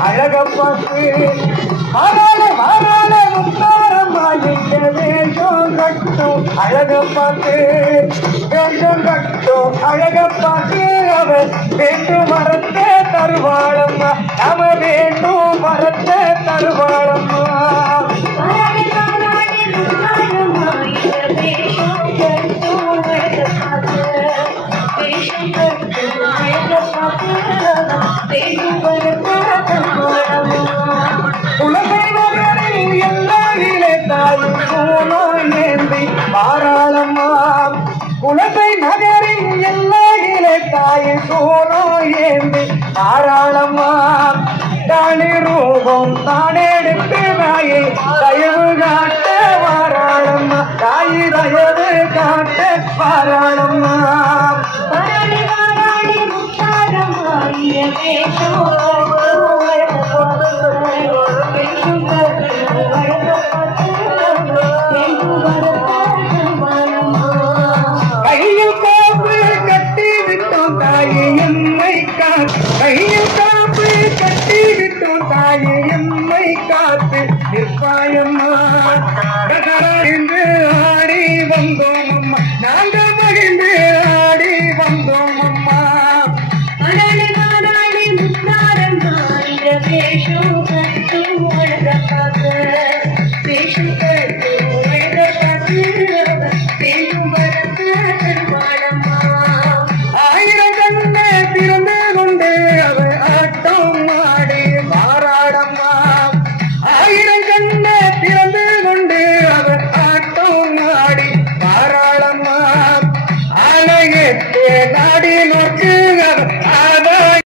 அழக பார்த்து மாறாள முத்தாரம்மா எங்க வேஷம் கட்டும் அழக பார்த்து வேஷம் கட்டும் அழக பார்த்து அவன் வேண்டும் மரத்தை தருவாளம்மா அவ வேண்டும் மரத்தை தருவாளம்மா மாறாளம்மா குலசை நகரின் எல்லா தாயின் சோனோ ஏந்தி மாறாளம்மா தானே ரூபம் தானெடுத்து தாயை தயவு காட்ட மாறாளம்மா தாயி தயவு காட்ட மாறாளம்மா கையில் காப்பு கட்டி விட்டோம் தாயே எம்மை காத்து நிற்பாயம்மா என்று ஆடி வந்தோம் அம்மா நாங்கள் மகிழ்ந்து ஆடி வந்தோம் அம்மா நாடி நோக்கு